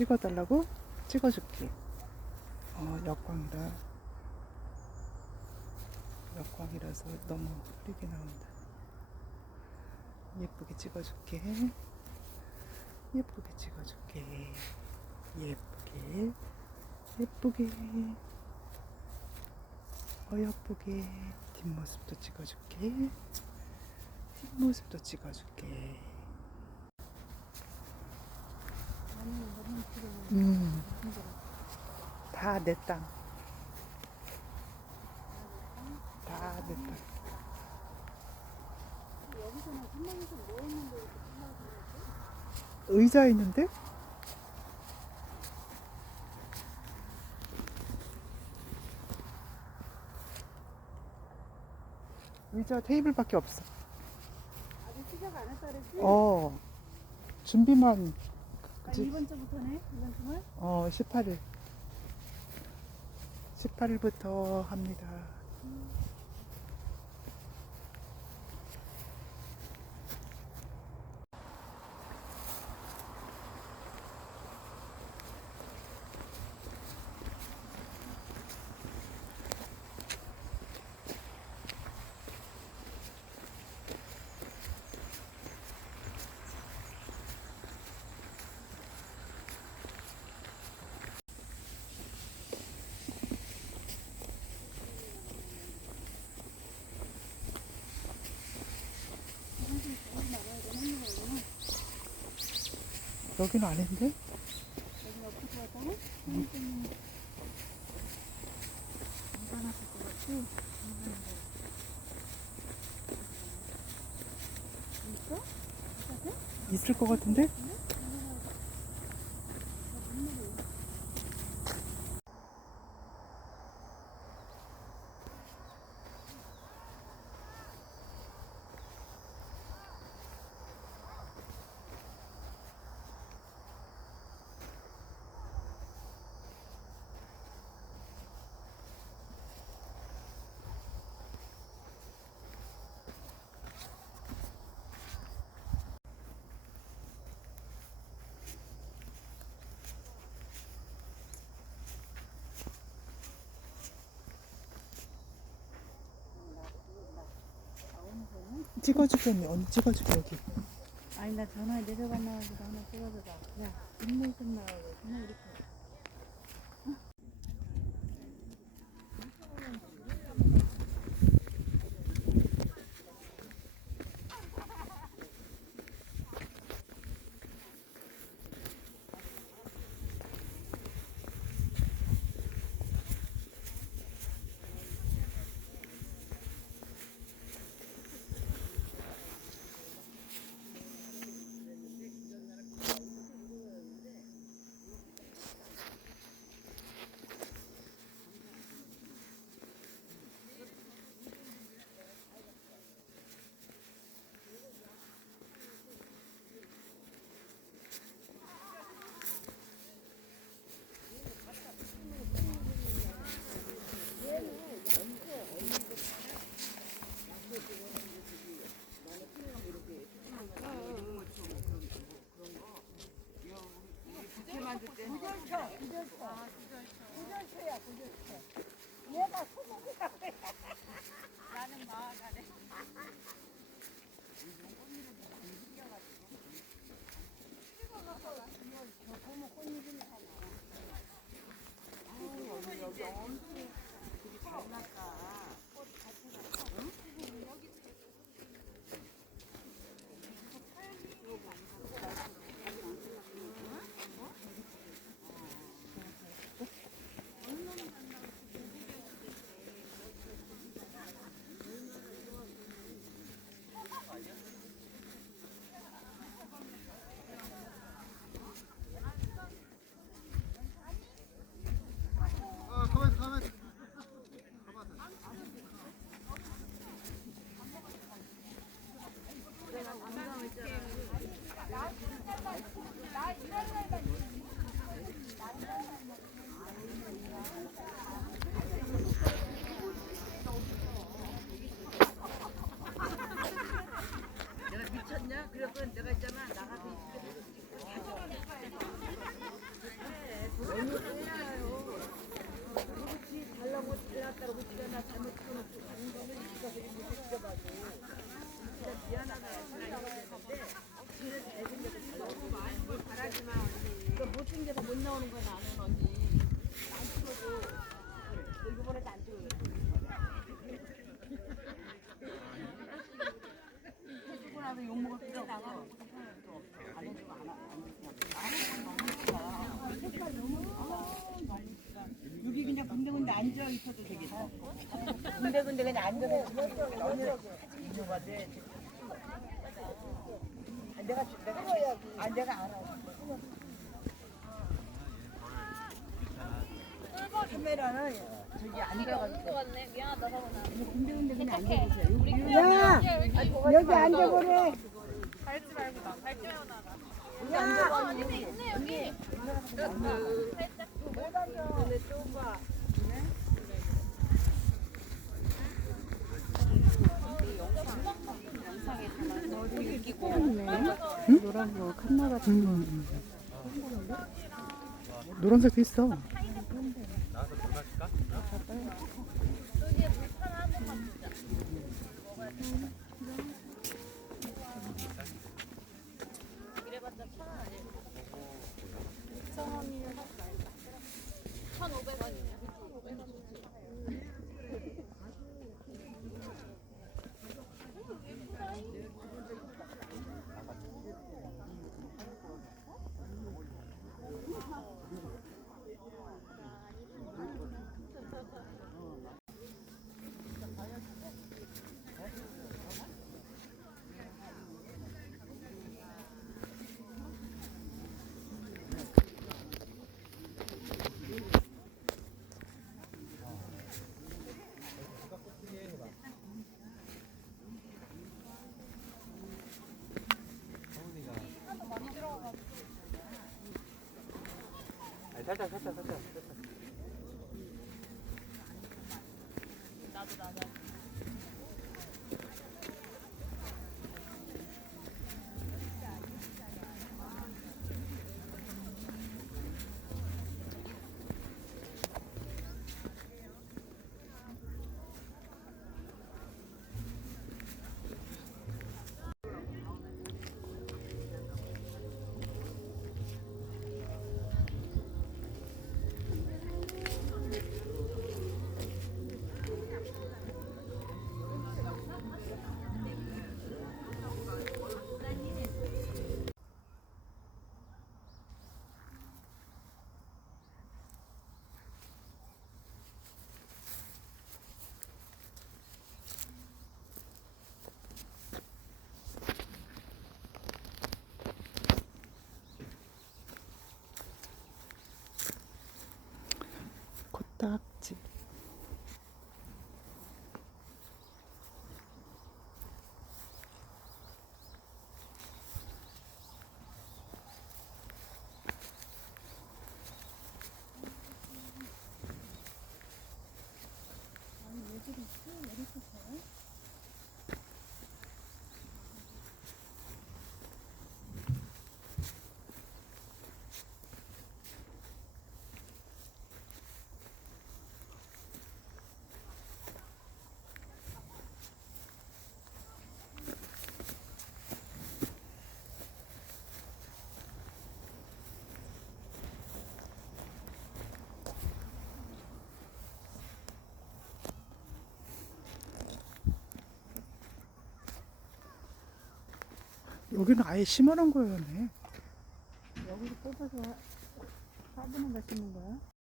찍어달라고? 찍어줄게. 역광이라서 너무 흐리게 나온다. 예쁘게 찍어줄게. 예쁘게 찍어줄게. 예쁘게. 예쁘게. 예쁘게. 뒷모습도 찍어줄게. 뒷모습도 찍어줄게. 다 내 땅. 다 내 땅. 여기서는 한마디서 뭐 했는데 이렇게 의자 있는데? 의자 테이블밖에 없어. 아직 시작 안 했다 그랬지? 준비만. 그치? 이번 주부터네? 이번 주말? 18일. 18일부터 합니다. 여기는 아닌데? 여기 어떻게 왔다고? 안 가놨을 것 같지? 있어? 있을 것 같은데? 찍어주겠네. 언니 찍어줄게, 여기. 아니 나 전화에 내려가 나가지고 하나 찍어줘봐. 야 뒷모습 나오고 그냥 이렇게. 얘가 소고기라고 해. 나는 마가래. 여기 엄청 되게 잘 났다. 내가 미쳤냐? 그래서 내가 있잖아 나가서 못생겨서 못 나오는 거야 나는 언니. 안 찍어도 이거보다 안 찍어. 해주고 나서 욕 먹을 필요 없어. 안 해주고 안 여기 그냥 군데군데 앉아 있어도 되겠다. 군데군데 그냥 앉아서 언니랑 사진 찍어봐 돼. 내가 알아. 카메라는 저기 앉아가지고. 것 같네. 미안하다, 서원아. 군데군데 그냥 앉아있어. 야, 여기 앉아보래. 밟지 말고 나. 밟지 말고 나가. 야, 여기 있네, 여기. 노란 거 칸나 같은 노란색도 있어. 여기에 물판 한 번만 주자. 이래봤자 1,000원 아니야? 2,000원이면 1,500원이냐? 1,500원. 살짝. 나도. 코딱지. 여기는 아예 심어놓은 거였네. 여기서 뽑아서 화분에 가시는 거야?